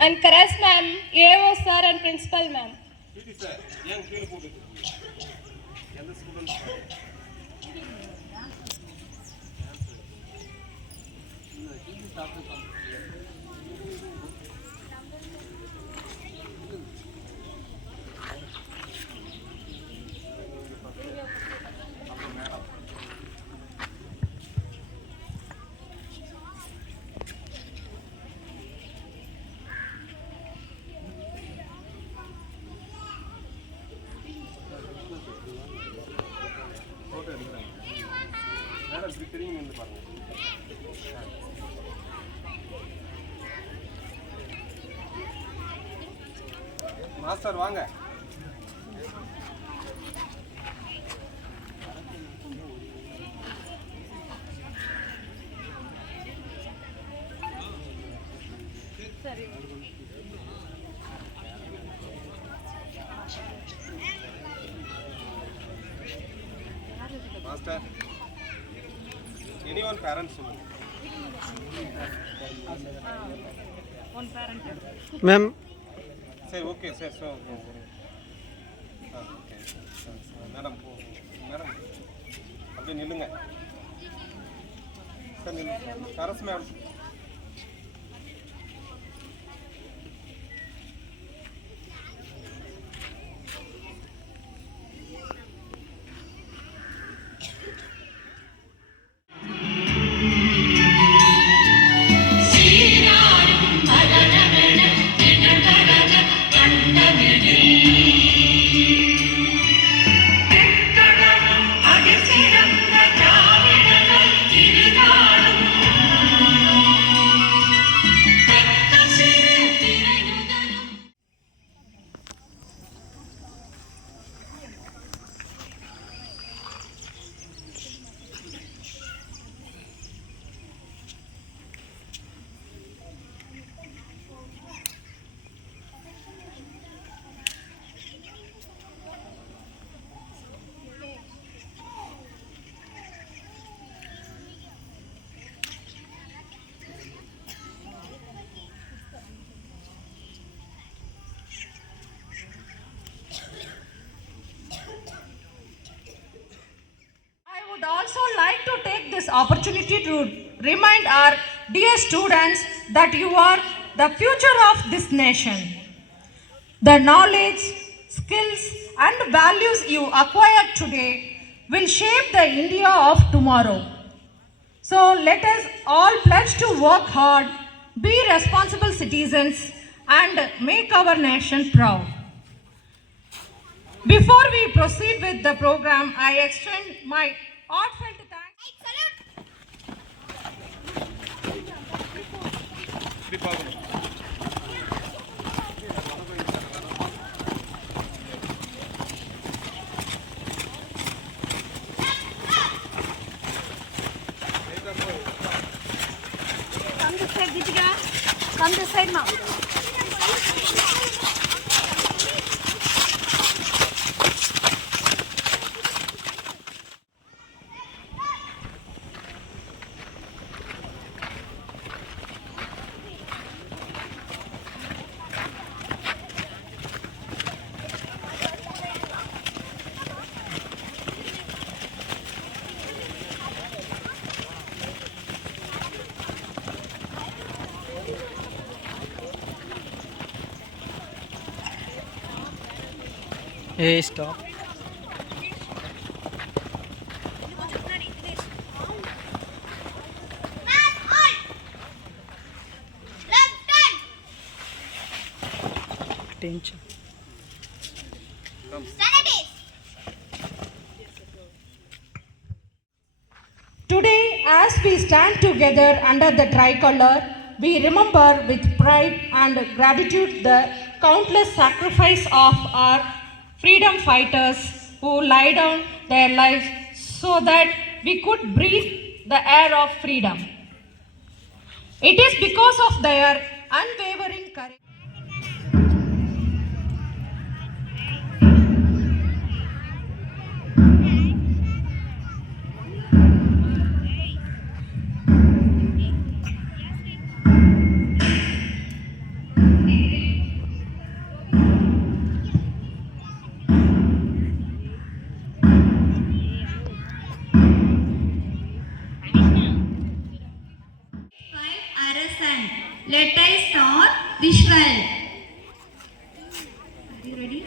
And Karas ma'am, AO sir and principal ma'am. Master வாங்க. Master, anyone parents? One parent. Ma'am. சரி, okay sir. So okay madam, madam அப்படியே நில்லுங்க sir. நில்லுங்க corres madam. I would also like to take this opportunity to remind our dear students that you are the future of this nation. The knowledge, skills and values you acquired today will shape the India of tomorrow. So let us all pledge to work hard, be responsible citizens and make our nation proud. Before we proceed with the program, I extend my heartfelt thanks. Come this side, Deepika. Come this side, ma'am. Hey, stop. Attention. Today, as we stand together under the tricolor, we remember with pride and gratitude the countless sacrifice of our freedom fighters who laid down their lives so that we could breathe the air of freedom. It is because of their unwavering courage. Let us start visual. Are you ready?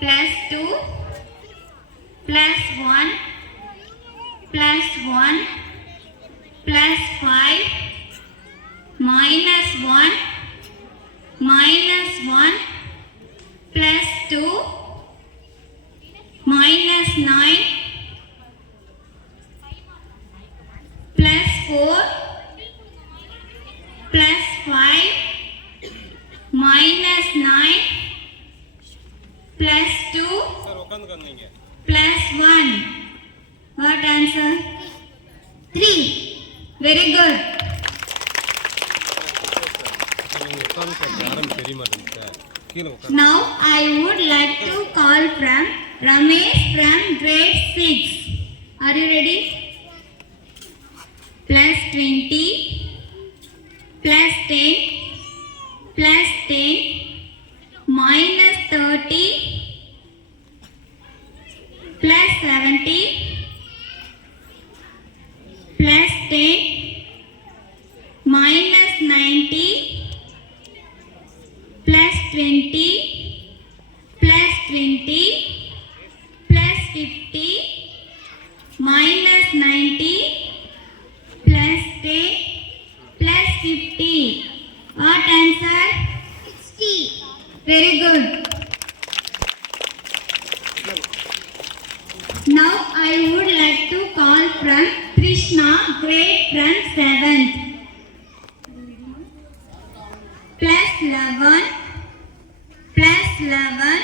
Plus 2 plus 1 plus 1 plus 5 minus 1 minus 1 plus 2 minus 9 plus 4 plus 5 minus 9 plus 2 சார் உட்காந்துக்கோங்க நீங்க. plus 1. What answer? 3. Very good. நீங்க உட்காந்து சார் ஆரம்பி தெரிய மாட்டேங்குது சார். கீழே உட்காந்து. Now I would like to call from Ramesh from grade 6. Are you ready? Plus 20 plus 10 plus 10 minus 30 plus 70 plus 10 minus 90 plus 20 plus 20 plus 50 minus 90 plus 10 plus 50. What answer? 60. Very good. Now I would like to call from Krishna, grade from 7th. Plus 11 plus 11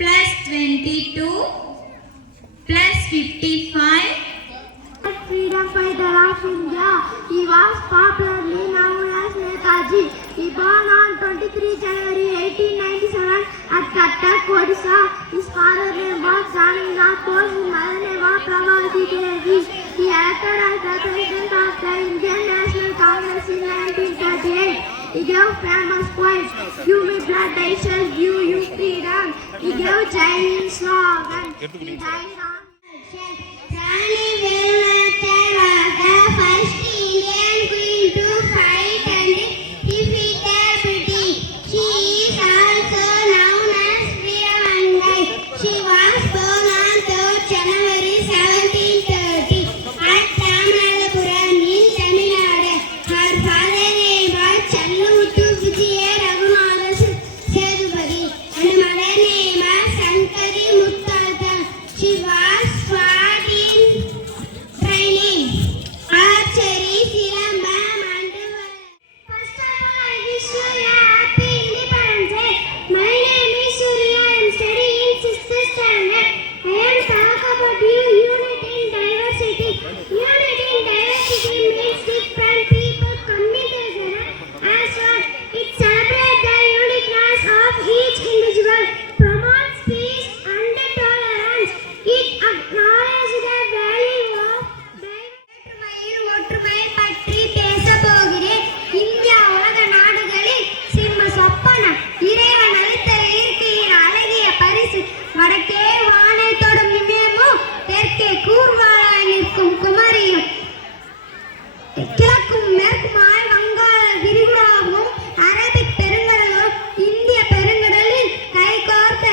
plus 22 plus 55 freedom fighter of India. He was popularly known as Netaji. He born on 23 January 1897 at Cuttack, Odisha. His father name was Janinath Bose. His mother name was Pramavati Devi. He acted as the president of the Indian National Congress in 1938. He gave famous poems. Give me blood, I shall give you freedom. He gave Jai Hind slogan. He died on Rani Velunathai was the first Indian queen to fight and defeat the British. She is also known as Veeramangai. She was born on 3rd January 1730 at Ramanathapuram in Tamil Nadu. Her father name was Challamuthu Vijaya Raghunatha Sethupathi and mother name was Sankari Muttatha. She was fought in training, archery, Sirambam and first of all, I wish you a happy Independence Day. My name is Surya. I am studying in 6th standard. I am talk about unity in diversity. Unity in diversity means different people coming together as one. It celebrates the uniqueness of each individual, promotes peace and tolerance. It acknowledges the value of வேற்றுமையில் ஒற்றுமை பற்றி பேச போகிறேன். இந்தியா உலக நாடுகளில் சிம்ம சொப்பனம். இறைவன் அளித்த இயற்கையின் அழகிய பரிசு. வடக்கே வானை தொடும் இமயமும் தெற்கே கூர்வாளாய் நிற்கும் குமரியும் கிழக்கும் மேற்குமாய் வங்காள விரிகுடாவும் அரபிக் பெருங்கடலும் இந்திய பெருங்கடலில் கைகோர்த்த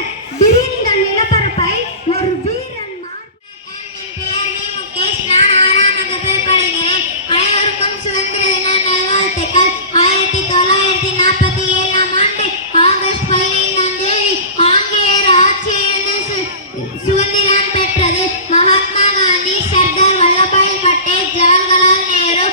விரிந்த நிலப்பரப்பை ஒரு வீரன் முகேஷ். நான் 6ஆம் வகுப்பு படிக்கிறேன். அனைவருக்கும் சுதந்திர தின நல்வாழ்த்துக்கள். 1947ஆம் ஆண்டு ஆகஸ்ட் 15ஆம் தேதி ஆங்கிலேயர் ஆட்சியிலிருந்து சுதந்திரம் பெற்றது. மகாத்மா காந்தி, சர்தார் வல்லபாய் பட்டேல், ஜவஹர்லால் நேரு,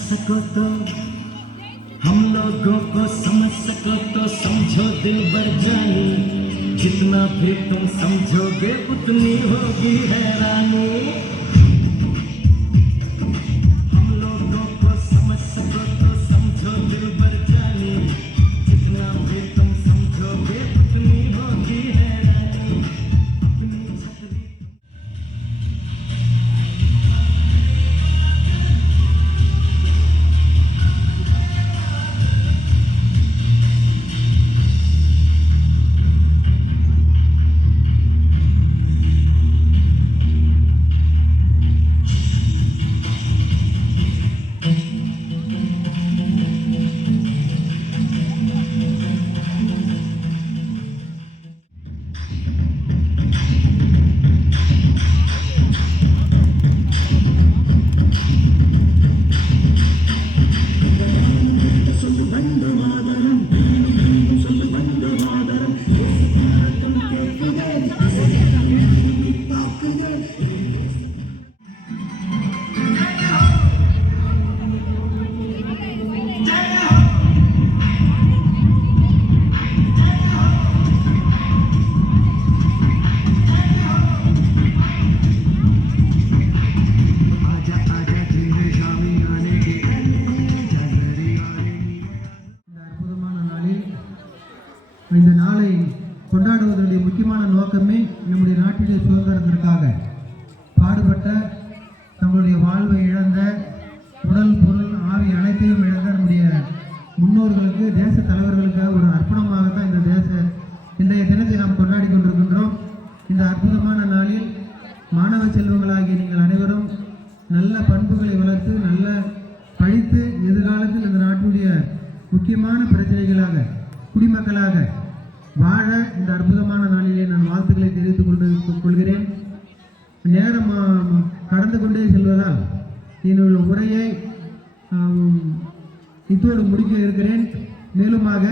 सको तो हम लोगों को समझ सको तो समझो दिल भर जानी, जितना भी तुम समझोगे उतनी होगी हैरानी। हम लोगों को समझ सको तो समझो दिल भर जानी, जितना भी तुम समझोगे उतनी होगी हैरानी। अपनी छतरी இந்த நாளை கொண்டாடுவதனுடைய முக்கியமான நோக்கமே நம்முடைய நாட்டிலே சுதந்திரத்திற்காக பாடுபட்ட, தங்களுடைய வாழ்வை இழந்த, உடல் பொருள் ஆவி அனைத்தையும் இழந்த நம்முடைய முன்னோர்களுக்கு, தேச தலைவர்களுக்காக ஒரு அர்ப்பணமாகத்தான் இன்றைய தினத்தை நாம் கொண்டாடி கொண்டிருக்கின்றோம். இந்த அற்புதமான நாளில் மாணவ செல்வங்களாகிய நீங்கள் அனைவரும் நல்ல பண்புகளை வளர்த்து, நல்ல படித்து, எதிர்காலத்தில் இந்த நாட்டுடைய முக்கியமான பிரச்சனைகளாக, குடிமக்களாக வாழ இந்த அற்புதமான நாளிலே நான் வாழ்த்துக்களை தெரிவித்துக் கொள்கிறேன். நேரம் கடந்து கொண்டே செல்வதால் என்னுடைய உரையை இத்தோடு முடிக்க இருக்கிறேன். மேலுமாக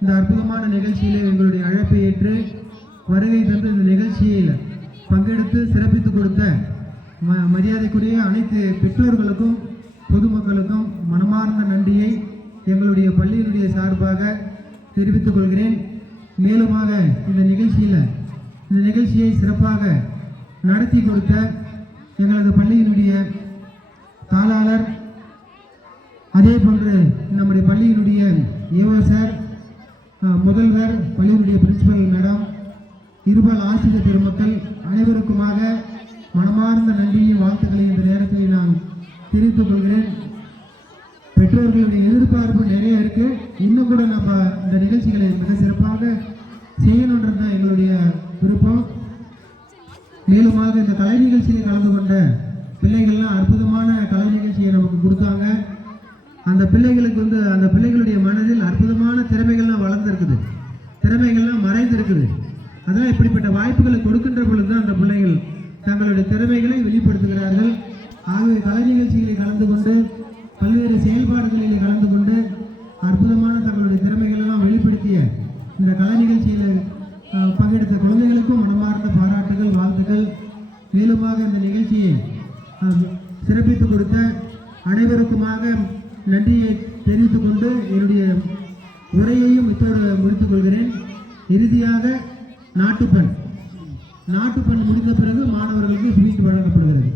இந்த அற்புதமான நிகழ்ச்சியிலே எங்களுடைய அழைப்பை ஏற்று வருகை தந்து இந்த நிகழ்ச்சியில் பங்கெடுத்து சிறப்பித்துக் கொடுத்த மரியாதைக்குரிய அனைத்து பெற்றோர்களுக்கும் பொதுமக்களுக்கும் மனமார்ந்த நன்றியை எங்களுடைய பள்ளியினுடைய சார்பாக தெரிவித்துக் கொள்கிறேன். மேலுமாக இந்த நிகழ்ச்சியை சிறப்பாக நடத்தி கொடுத்த எங்களது பள்ளியினுடைய தாளாளர், அதே போன்று நம்முடைய பள்ளியினுடைய ஏஓ சார், முதல்வர், பள்ளியினுடைய பிரின்சிபல் மேடம், இருபால் ஆசிரியர் பெருமக்கள் அனைவருக்குமாக மனமார்ந்த நன்றியும் வாழ்த்துக்களை இந்த நேரத்தில் நான் தெரிவித்துக் கொள்கிறேன். பெற்றோர்களுடைய எதிர்பார்ப்பு நிறைய இருக்கு. இன்னும் கூட நம்ம இந்த நிகழ்ச்சிகளை மிக சிறப்பாக செய்யணுன்றது தான் எங்களுடைய விருப்பம். மேலுமாக இந்த கலை நிகழ்ச்சியில் கலந்து கொண்ட பிள்ளைகள்லாம் அற்புதமான கலை நிகழ்ச்சியை நமக்கு கொடுத்தாங்க. அந்த பிள்ளைகளுக்கு அந்த பிள்ளைகளுடைய மனதில் அற்புதமான திறமைகள்லாம் வளர்ந்துருக்குது, திறமைகள்லாம் மறைந்திருக்குது. அதனால் இப்படிப்பட்ட வாய்ப்புகளை கொடுக்கின்ற பொழுது தான் அந்த பிள்ளைகள் தங்களுடைய திறமைகளை வெளிப்படுத்துகிறார்கள். ஆகவே கலை நிகழ்ச்சிகளில் கலந்து கொண்டு, பல்வேறு செயல்பாடுகளில் கலந்து கொண்டு அற்புதமான தங்களுடைய திறமைகள் எல்லாம் வெளிப்படுத்திய இந்த கலை நிகழ்ச்சியில் பங்கெடுத்த குழந்தைகளுக்கும் மனமார்ந்த பாராட்டுகள், வாழ்த்துக்கள். மேலுமாக இந்த நிகழ்ச்சியை சிறப்பித்துக் கொடுத்த அனைவருக்குமாக நன்றியை தெரிவித்துக் கொண்டு என்னுடைய உரையையும் இத்தோடு முடித்துக் கொள்கிறேன். இறுதியாக நாட்டுப்பண் முடிந்த பிறகு மாணவர்களுக்கு ஸ்வீட் வழங்கப்படுகிறது.